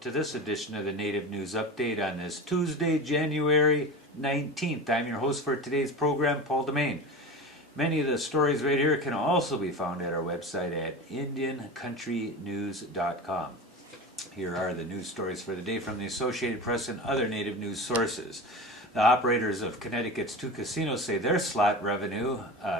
to this edition of the Native News Update on this Tuesday, January 19th. I'm your host for today's program, Paul Demain. Many of the stories right here can also be found at our website at IndianCountryNews.com. Here are the news stories for the day from the Associated Press and other Native news sources. The operators of Connecticut's two casinos say their slot revenue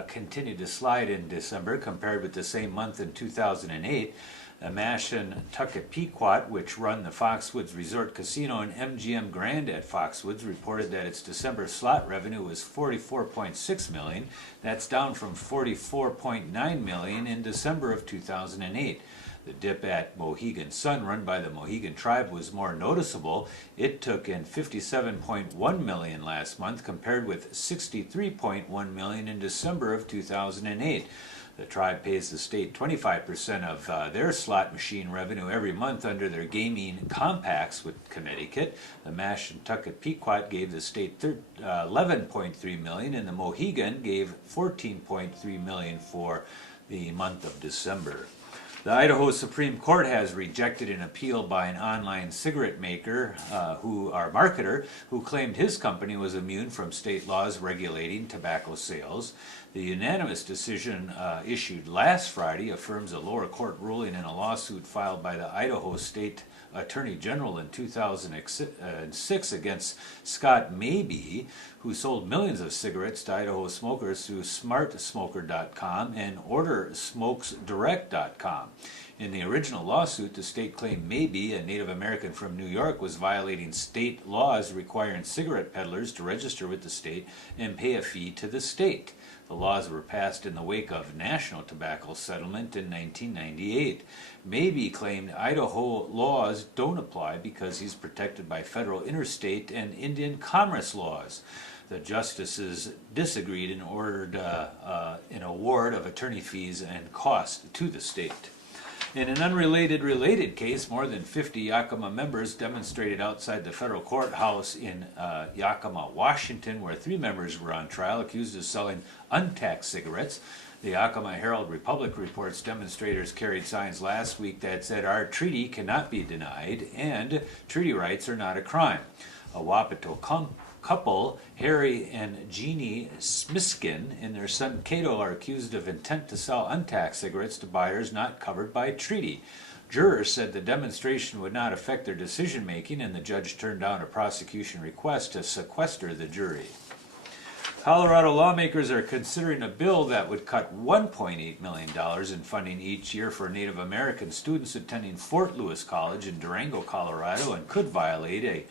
continued to slide in December compared with the same month in 2008. The Mashantucket, which run the Foxwoods Resort Casino and MGM Grand at Foxwoods, reported that its December slot revenue was $44.6 million. That's down from $44.9 million in December of 2008. The dip at Mohegan Sun, run by the Mohegan tribe, was more noticeable. It took in $57.1 million last month, compared with $63.1 million in December of 2008. The tribe pays the state 25% of their slot machine revenue every month under their gaming compacts with Connecticut. The Mashantucket Pequot gave the state $11.3 million, and the Mohegan gave $14.3 million for the month of December. The Idaho Supreme Court has rejected an appeal by an online cigarette maker, marketer, who claimed his company was immune from state laws regulating tobacco sales. The unanimous decision issued last Friday affirms a lower court ruling in a lawsuit filed by the Idaho State Attorney General in 2006 against Scott Mabee, who sold millions of cigarettes to Idaho smokers through SmartSmoker.com and OrderSmokesDirect.com. In the original lawsuit, the state claimed Mabee, a Native American from New York, was violating state laws requiring cigarette peddlers to register with the state and pay a fee to the state. The laws were passed in the wake of national tobacco settlement in 1998. Mabee claimed Idaho laws don't apply because he's protected by federal interstate and Indian commerce laws. The justices disagreed and ordered an award of attorney fees and costs to the state. In an related case, more than 50 Yakima members demonstrated outside the federal courthouse in Yakima, Washington, where 3 members were on trial accused of selling untaxed cigarettes. The Yakima Herald-Republic reports demonstrators carried signs last week that said, "Our treaty cannot be denied," and "Treaty rights are not a crime." A Wapato couple, Harry and Jeannie Smiskin, and their son Cato, are accused of intent to sell untaxed cigarettes to buyers not covered by treaty. Jurors said the demonstration would not affect their decision-making, and the judge turned down a prosecution request to sequester the jury. Colorado lawmakers are considering a bill that would cut $1.8 million in funding each year for Native American students attending Fort Lewis College in Durango, Colorado, and could violate a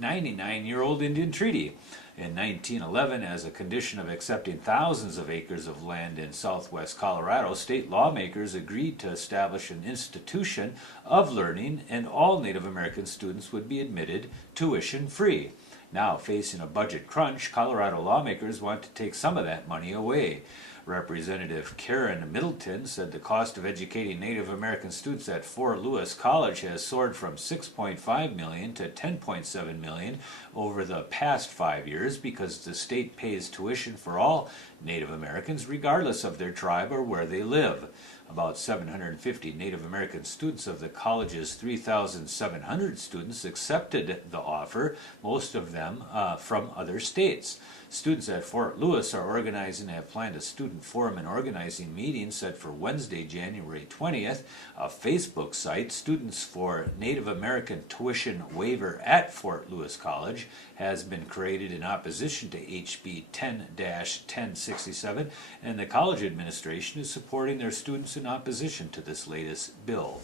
99-year-old Indian treaty. In 1911, as a condition of accepting thousands of acres of land in southwest Colorado, state lawmakers agreed to establish an institution of learning, and all Native American students would be admitted tuition-free. Now, facing a budget crunch, Colorado lawmakers want to take some of that money away. Representative Karen Middleton said the cost of educating Native American students at Fort Lewis College has soared from $6.5 million to $10.7 million over the past 5 years because the state pays tuition for all Native Americans regardless of their tribe or where they live. About 750 Native American students of the college's 3,700 students accepted the offer, most of them from other states. Students at Fort Lewis are organizing and have planned a student forum and organizing meeting set for Wednesday, January 20th. A Facebook site, Students for Native American Tuition Waiver at Fort Lewis College, has been created in opposition to HB 10-1067, and the college administration is supporting their students in opposition to this latest bill.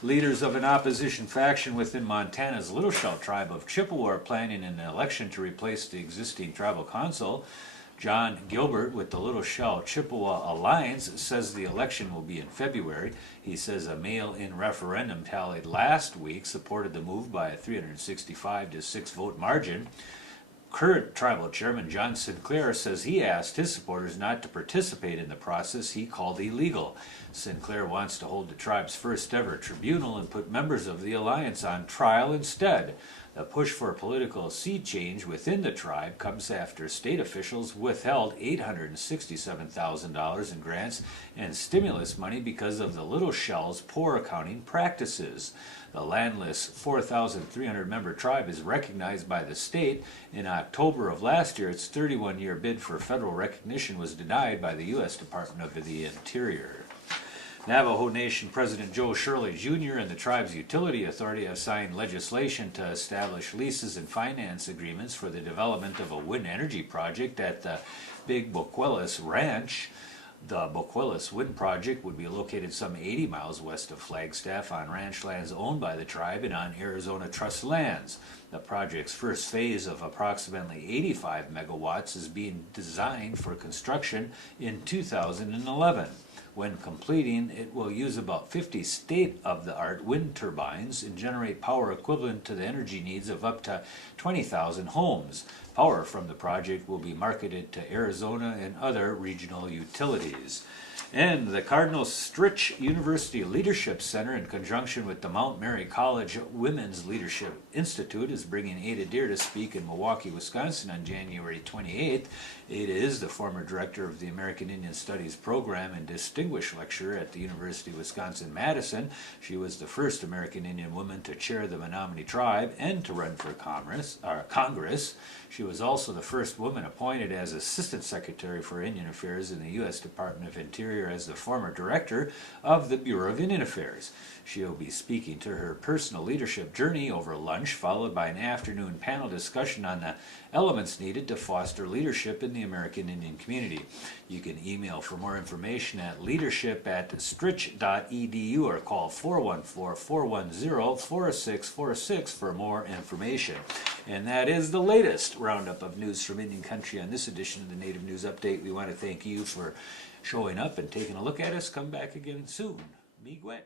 Leaders of an opposition faction within Montana's Little Shell tribe of Chippewa are planning an election to replace the existing tribal council. John Gilbert with the Little Shell Chippewa Alliance says the election will be in February. He says a mail-in referendum tallied last week supported the move by a 365 to 6 vote margin. Current tribal chairman John Sinclair says he asked his supporters not to participate in the process he called illegal. Sinclair wants to hold the tribe's first ever tribunal and put members of the alliance on trial instead. The push for political sea change within the tribe comes after state officials withheld $867,000 in grants and stimulus money because of the Little Shell's poor accounting practices. The landless 4,300-member tribe is recognized by the state. In October of last year, its 31-year bid for federal recognition was denied by the U.S. Department of the Interior. Navajo Nation President Joe Shirley Jr. and the tribe's utility authority have signed legislation to establish leases and finance agreements for the development of a wind energy project at the Big Boquillas Ranch. The Boquillas Wind Project would be located some 80 miles west of Flagstaff on ranch lands owned by the tribe and on Arizona Trust lands. The project's first phase of approximately 85 megawatts is being designed for construction in 2011. When completing, it will use about 50 state-of-the-art wind turbines and generate power equivalent to the energy needs of up to 20,000 homes. Power from the project will be marketed to Arizona and other regional utilities. And the Cardinal Stritch University Leadership Center, in conjunction with the Mount Mary College Women's Leadership Institute, is bringing Ada Deer to speak in Milwaukee, Wisconsin on January 28th. Ada is the former director of the American Indian Studies program and distinguished lecturer at the University of Wisconsin-Madison. She was the first American Indian woman to chair the Menominee tribe and to run for Congress. She was also the first woman appointed as Assistant Secretary for Indian Affairs in the U.S. Department of Interior as the former director of the Bureau of Indian Affairs. She will be speaking to her personal leadership journey over lunch, followed by an afternoon panel discussion on the elements needed to foster leadership in the American Indian community. You can email for more information at leadership@stritch.edu or call 414-410-4646 for more information. And that is the latest roundup of news from Indian Country on this edition of the Native News Update. We want to thank you for showing up and taking a look at us. Come back again soon. Miigwech.